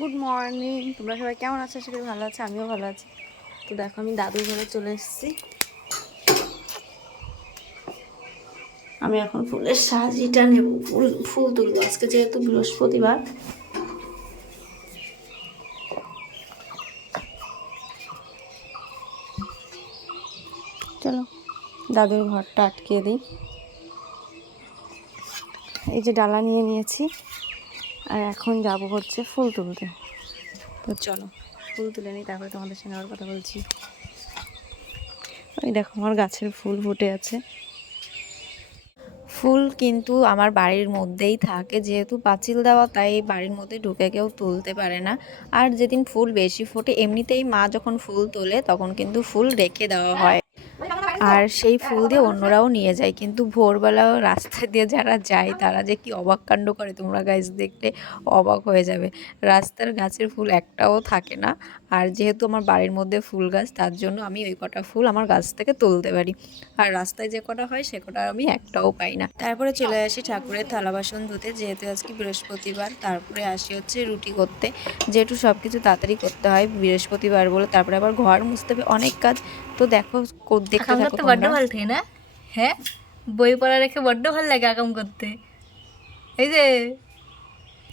Good morning, তোমরা সবাই কেমন আছো? আশা করি ভালো আছে, আমিও ভালো আছি। তো দেখো আমি দাদুর ঘরে চলে এসেছি। আমি এখন ফুলের সাজিটা নেব, ফুল তুলবো আজকে যেহেতু বৃহস্পতিবার। চলো দাদুর ঘরটা আটকে দিই। এই যে ডালা নিয়ে নিয়েছি, আর এখন যাব হচ্ছে ফুল তুলতে। তো চলো ফুল তুলে নিই, তারপরে তোমাদের সঙ্গে আবার কথা বলছি। ওই দেখো আমার গাছের ফুল ফুটে আছে। ফুল কিন্তু আমার বাড়ির মধ্যেই থাকে, যেহেতু পাঁচিল দেওয়া, তাই বাড়ির মধ্যে ঢুকে কেউ তুলতে পারে না। আর যেদিন ফুল বেশি ফোটে, এমনিতেই মা যখন ফুল তোলে তখন কিন্তু ফুল রেখে দেওয়া হয়, আর সেই ফুল দিয়ে অন্যরাও নিয়ে যায়। কিন্তু ভোরবেলাও রাস্তা দিয়ে যারা যায় তারা যে কি অবাক কাণ্ড করে, তোমরা গাছ দেখলে অবাক হয়ে যাবে। রাস্তার গাছের ফুল একটাও থাকে না, আর যেহেতু আমার বাড়ির মধ্যে ফুল গাছ, তার জন্য আমি ওই কটা ফুল আমার গাছ থেকে তুলতে পারি। আর রাস্তায় যে কটা হয় সে কটা আমি একটাও পাই না। তারপরে চলে আসি ঠাকুরের থালা বাসন ধুতে, যেহেতু আজকে বৃহস্পতিবার। তারপরে আসি হচ্ছে রুটি করতে, যেহেতু সব কিছু তাড়াতাড়ি করতে হয় বৃহস্পতিবার বলে। তারপরে আবার ঘর মুছতে হবে, অনেক কাজ। তো দেখো দেখতে থাকো বড্ড তোমরা। ভালো থাকে না? হ্যাঁ, বই পড়া রেখে বড্ড ভালো লাগে আকাম করতে। এই যে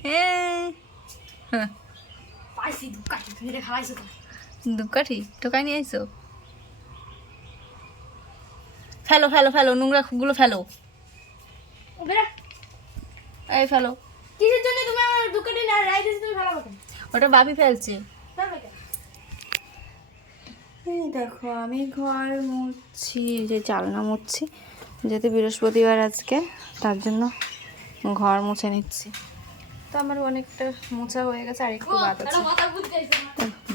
হ্যাঁ, ধূপকাঠি টোকাই নিয়ে আইসো। ফেলো ফেলো ফেলো, নোংরা গুলো ফেলো, এই ফেলো। কিসের জন্য তুমি আমার দোকানে না রাইতেছ? তুমি ভালো কথা ওটা বাপি ফেলছে। এই দেখো আমি ঘর মুছছি, যে জানলা মুছছি, যেহেতু বৃহস্পতিবার আজকে, তার জন্য ঘর মুছে নিচ্ছি। তো আমার অনেকটা মোছা হয়ে গেছে, আর একটু বাদ আছে।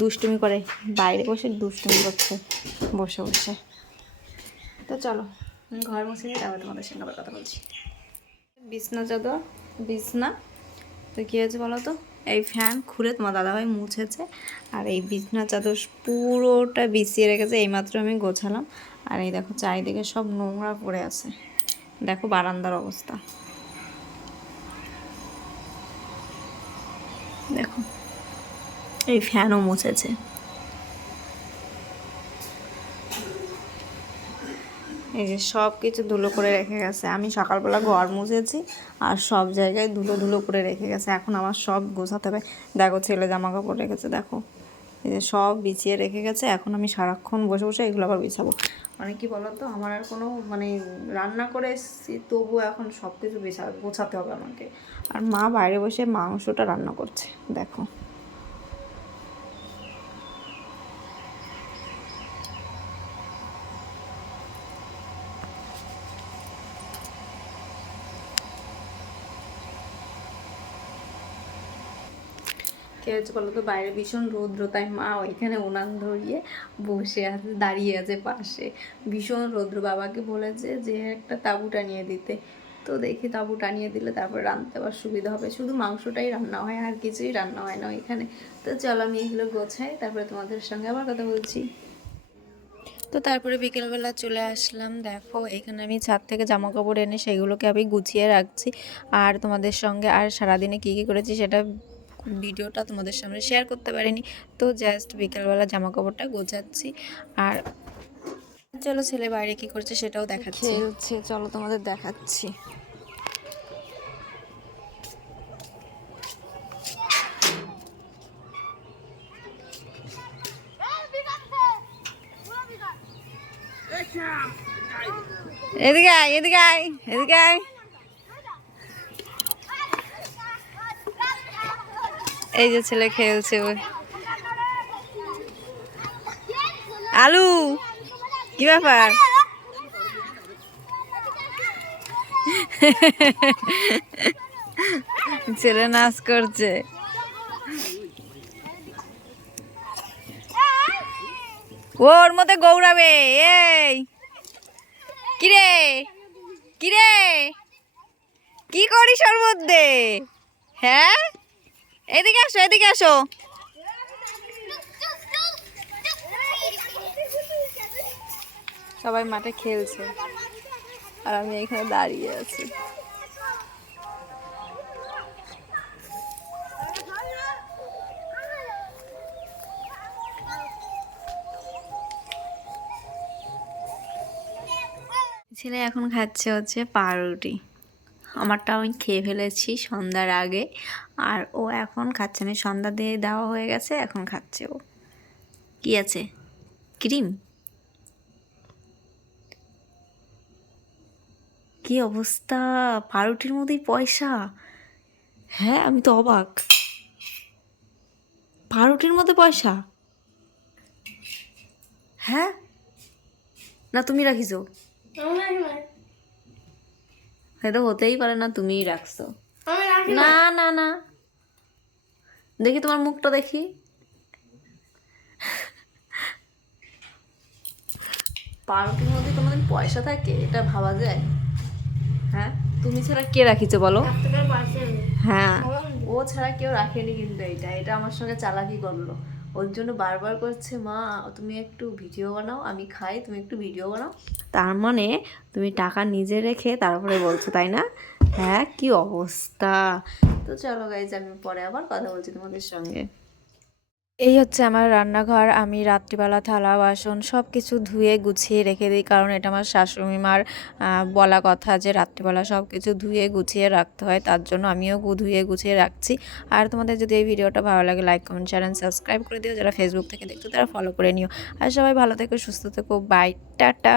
দুষ্টুমি করে, বাইরে বসে দুষ্টুমি করছে বসে বসে। তো চলো ঘর মুছে নিয়ে তারপর তোমাদের সঙ্গে আবার কথা বলছি। বিছনা চাদর, বিছনা, তো কী হয়েছে বলো তো, এই ফ্যান খুলে তোমার দাদাভাই মুছেছে, আর এই বিছনা চাদর পুরোটা বিছিয়ে রেখেছে। এইমাত্র আমি গোছালাম, আর এই দেখো চারিদিকে সব নোংরা পড়ে আছে। দেখো বারান্দার অবস্থা, দেখো এই ফ্যানও মুছেছে। এই যে সব কিছু ধুলো করে রেখে গেছে। আমি সকালবেলা ঘর মুছেছি, আর সব জায়গায় ধুলো ধুলো করে রেখে গেছে। এখন আমার সব গোছাতে হবে। দেখো ছেলে জামা কাপড় রেখেছে, দেখো এই যে সব বিছিয়ে রেখে গেছে। এখন আমি সারাক্ষণ বসে বসে এগুলো আবার বিছাবো। মানে কি বলতো, আমার আর কোনো রান্না করে এসেছি, তবু এখন সব কিছু গোছাতে হবে আমাকে। আর মা বাইরে বসে মাংসটা রান্না করছে, দেখো। কে হচ্ছে বলো তো, বাইরে ভীষণ রৌদ্র, তাই মা ওইখানে উনান ধরিয়ে বসে আছে, দাঁড়িয়ে আছে পাশে। ভীষণ রৌদ্র, বাবাকে বলেছে যে একটা তাঁবু টানিয়ে দিতে। তো দেখি তাঁবু টানিয়ে দিলে তারপরে রান্নতে আবার সুবিধা হবে। শুধু মাংসটাই রান্না হয়, আর কিছুই রান্না হয় না ওইখানে। তো চলো আমি এগুলো গোছাই, তারপরে তোমাদের সঙ্গে আবার কথা বলছি। তো তারপরে বিকেলবেলা চলে আসলাম। দেখো এখানে আমি ছাদ থেকে জামা কাপড় এনে সেগুলোকে আমি গুছিয়ে রাখছি, আর তোমাদের সঙ্গে আর সারাদিনে কী কী করেছি সেটা ভিডিওটা তোমাদের সামনে শেয়ার করতে পারিনি। তো জাস্ট বিকেলবেলা জামা কাপড়টা গোছাচ্ছি। আর চলো ছেলে বাইরে কী করছে সেটাও দেখাচ্ছি। খেলছে, চলো তোমাদের দেখাচ্ছি। এদিকে আয়, এদিকে আয়, এদিকে আয়। এই যে ছেলে খেলছে। আলু, কি ব্যাপার? ছেলে নাচ করছে। ওর মধ্যে গৌরাবে। এই কিরে, কিরে, কি করিস ওর মধ্যে? হ্যাঁ, এদিকে আসো, এদিকে আসো। সবাই মাঠে খেলছে, আর আমি এখানে দাঁড়িয়ে আছি। ছেলে এখন খাচ্ছে হচ্ছে পাউরুটি। আমারটা আমি খেয়ে ফেলেছি সন্ধ্যার আগে, আর ও এখন খাচ্ছে। আমি সন্ধ্যা দিয়ে দেওয়া হয়ে গেছে, এখন খাচ্ছে ও। কি আছে? ক্রিম? কি অবস্থা! পাউরুটির মধ্যেই পয়সা! হ্যাঁ, আমি তো অবাক। পাউরুটির মধ্যে পয়সা? হ্যাঁ, না তুমি রাখিছো? আমি রাখি না। এটা হতেই পারে না, তুমিই রাখছো। আমি রাখি না। না না না, দেখি তোমার মুখটা দেখি। পাউরুটির মধ্যে কোনোদিন পয়সা থাকে? এটা ভাবা যায়? হ্যাঁ, তুমি ছাড়া কে রাখিছো বলো? ডাক্তারের পাশে আমি। হ্যাঁ, ও ছাড়া কেউ রাখেনি কিন্তু। এটা আমার সঙ্গে চালাকি করলো। ওর জন্য বারবার করছে, মা তুমি একটু ভিডিও বানাও, আমি খাই, তুমি একটু ভিডিও বানাও। তার মানে তুমি টাকা নিজে রেখে তারপরে বলছো, তাই না? হ্যাঁ, কি অবস্থা! তো চলো গাইজ, আমি পরে আবার কথা বলছি তোমাদের সঙ্গে। এই হচ্ছে আমার রান্নাঘর। আমি রাত্রিবেলা থালা বাসন সব কিছু ধুয়ে গুছিয়ে রেখে দিই, কারণ এটা আমার শাশুড়ি মার বলা কথা যে রাত্রিবেলা সব কিছু ধুয়ে গুছিয়ে রাখতে হয়। তার জন্য আমিও ধুয়ে গুছিয়ে রাখছি। আর তোমাদের যদি এই ভিডিওটা ভালো লাগে, like comment share and subscribe করে দিও। যারা ফেসবুক থেকে দেখছো তারা ফলো করে নিও। আর সবাই ভালো থেকো, সুস্থ থেকো, বাই, টাটা।